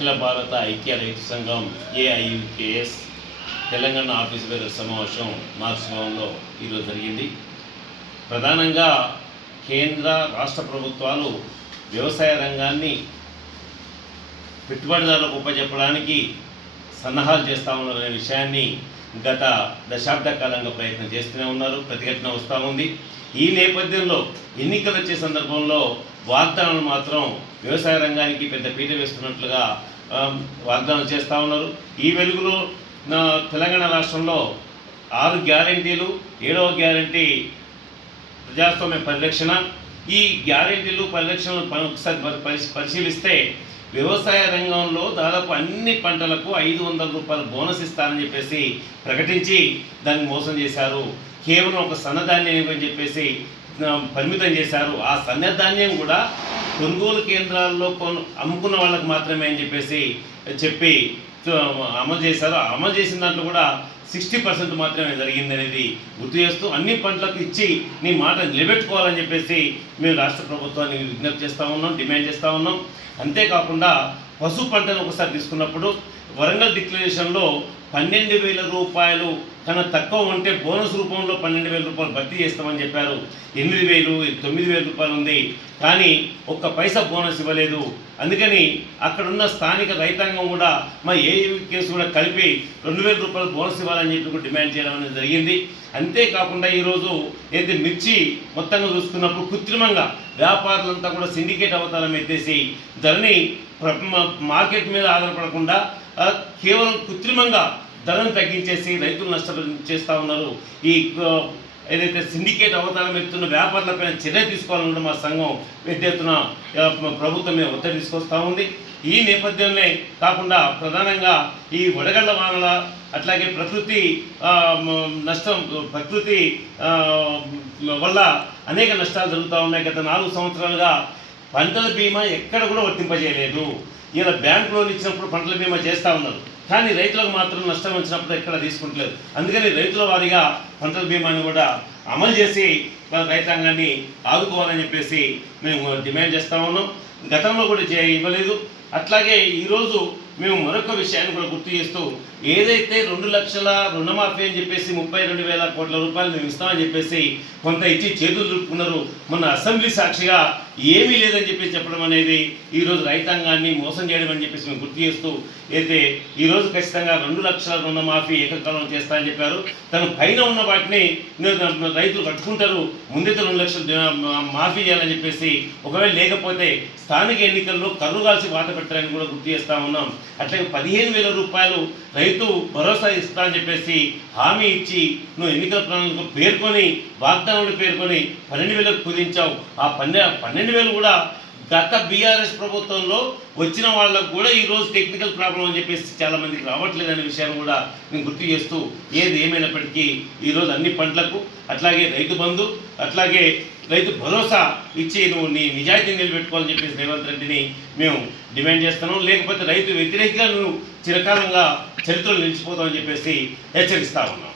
అఖిల భారత ఐక్య రైతు సంఘం ఏఐయుకేఎస్ తెలంగాణ ఆఫీస్ బేరర్ సమావేశం మార్క్స్ భవన్లో ఈరోజు జరిగింది. ప్రధానంగా కేంద్ర రాష్ట్ర ప్రభుత్వాలు వ్యవసాయ రంగాన్ని పెట్టుబడిదారులకు ఉపజెప్పడానికి సన్నాహాలు చేస్తూ ఉన్నారనే విషయాన్ని గత దశాబ్ద కాలంగా ప్రయత్నం చేస్తూనే ఉన్నారు. ప్రతిఘటన వస్తూ ఉంది. ఈ నేపథ్యంలో ఎన్నికలు వచ్చే సందర్భంలో వాగ్దానాలు మాత్రం వ్యవసాయ రంగానికి పెద్ద పీట వేస్తున్నట్లుగా వాగ్దానం చేస్తూ ఉన్నారు. ఈ వెలుగులో తెలంగాణ రాష్ట్రంలో 6 గ్యారెంటీలు, 7వ గ్యారెంటీ ప్రజాస్వామ్య పరిరక్షణ. ఈ గ్యారెంటీలు పరిరక్షణలు ఒకసారి పరిశీలిస్తే వ్యవసాయ రంగంలో దాదాపు అన్ని పంటలకు 500 రూపాయల బోనస్ ఇస్తారని చెప్పేసి ప్రకటించి దాన్ని మోసం చేశారు. కేవలం ఒక సన్నధాన్యం అని చెప్పేసి పరిమితం చేశారు. ఆ సన్నధాన్యం కూడా కొనుగోలు కేంద్రాల్లో అమ్ముకున్న వాళ్ళకు మాత్రమే అని చెప్పి అమలు చేశారు. అమలు చేసిన దాంట్లో కూడా 60% మాత్రమే జరిగింది అనేది గుర్తు చేస్తూ అన్ని పంటలకు ఇచ్చి నీ మాట నిలబెట్టుకోవాలని చెప్పేసి మేము రాష్ట్ర ప్రభుత్వాన్ని విజ్ఞప్తి చేస్తూ ఉన్నాం, డిమాండ్ చేస్తూ ఉన్నాం. అంతేకాకుండా పశు పంటను ఒకసారి తీసుకున్నప్పుడు వరంగల్ డిక్లరేషన్లో 12,000 రూపాయలు కన్నా తక్కువ ఉంటే బోనస్ రూపంలో 12,000 రూపాయలు భర్తీ చేస్తామని చెప్పారు. 8,000, 9,000 రూపాయలు ఉంది, కానీ ఒక్క పైసా బోనస్ ఇవ్వలేదు. అందుకని అక్కడున్న స్థానిక రైతాంగం కూడా మా ఏయూ కేసు కూడా కలిపి 2,000 రూపాయలు బోనస్ ఇవ్వాలని చెప్పి డిమాండ్ చేయడం అనేది జరిగింది. అంతేకాకుండా ఈరోజు ఏదైతే మిర్చి మొత్తంగా చూసుకున్నప్పుడు కృత్రిమంగా వ్యాపారులంతా కూడా సిండికేట్ అవతారం ఎత్తేసి ధరని మార్కెట్ మీద ఆధారపడకుండా కేవలం కృత్రిమంగా ధరను తగ్గించేసి రైతులు నష్టం చేస్తూ ఉన్నారు. ఈ ఏదైతే సిండికేట్ అవతారం ఎత్తున్న వ్యాపారులపైన చర్య తీసుకోవాలన్న మా సంఘం పెద్ద ఎత్తున ప్రభుత్వం మీద ఒత్తిడి తీసుకొస్తూ ఉంది. ఈ నేపథ్యంలో కాకుండా ప్రధానంగా ఈ వడగళ్ల వానల అట్లాగే ప్రకృతి వల్ల అనేక నష్టాలు జరుగుతూ ఉన్నాయి. గత 4 సంవత్సరాలుగా పంటల బీమా ఎక్కడ కూడా వర్తింపజేయలేదు. ఇలా బ్యాంకు లోన్ ఇచ్చినప్పుడు పంటల బీమా చేస్తూ ఉన్నారు, కానీ రైతులకు మాత్రం నష్టం వచ్చినప్పుడు ఎక్కడ తీసుకుంటలేదు. అందుకని రైతుల వారీగా పంటల బీమాని కూడా అమలు చేసి రైతాంగాన్ని ఆదుకోవాలని చెప్పేసి మేము డిమాండ్ చేస్తూ ఉన్నాం. గతంలో కూడా ఇవ్వలేదు. అట్లాగే ఈరోజు మేము మరొక విషయాన్ని కూడా గుర్తు చేస్తూ ఏదైతే 2 లక్షల రుణమాఫీ అని చెప్పేసి 32,000 కోట్ల రూపాయలు మేము ఇస్తామని చెప్పేసి కొంత ఇచ్చి చేతులు దులుపుకున్నారు. మొన్న అసెంబ్లీ సాక్షిగా ఏమీ లేదని చెప్పేసి చెప్పడం అనేది ఈరోజు రైతాంగాన్ని మోసం చేయడం అని చెప్పేసి మేము గుర్తు చేస్తూ అయితే ఈరోజు ఖచ్చితంగా 2 లక్షల రుణమాఫీ ఏకకాలంలో చేస్తామని చెప్పారు. తన పైన ఉన్న వాటిని రైతులు కట్టుకుంటారు, ముందైతే 2 లక్షలు మాఫీ చేయాలని చెప్పేసి, ఒకవేళ లేకపోతే స్థానిక ఎన్నికల్లో కర్రు కాల్చి వాత పెట్టారని కూడా గుర్తు చేస్తూ ఉన్నాం. అట్లాగే 15,000 రూపాయలు రైతు భరోసా ఇస్తా అని చెప్పేసి హామీ ఇచ్చి నువ్వు ఎన్నికల ప్రణాళిక పేర్కొని వాగ్దానాలు పేర్కొని 12,000 కుదించావు. ఆ 12,000 కూడా గత బీఆర్ఎస్ ప్రభుత్వంలో వచ్చిన వాళ్ళకు కూడా ఈరోజు టెక్నికల్ ప్రాబ్లం అని చెప్పేసి చాలామందికి రావట్లేదు అనే విషయాన్ని కూడా నేను గుర్తు చేస్తూ ఏది ఏమైనప్పటికీ ఈరోజు అన్ని పంటలకు అట్లాగే రైతు బంధు అట్లాగే రైతు భరోసా ఇచ్చి నువ్వు నీ నిజాయితీ నిలబెట్టుకోవాలని చెప్పేసి రేవంత్ రెడ్డిని మేము డిమాండ్ చేస్తున్నాం. లేకపోతే రైతు వ్యతిరేకంగా నువ్వు చిరకాలంగా చరిత్రలో నిలిచిపోతామని చెప్పేసి హెచ్చరిస్తా ఉన్నాం.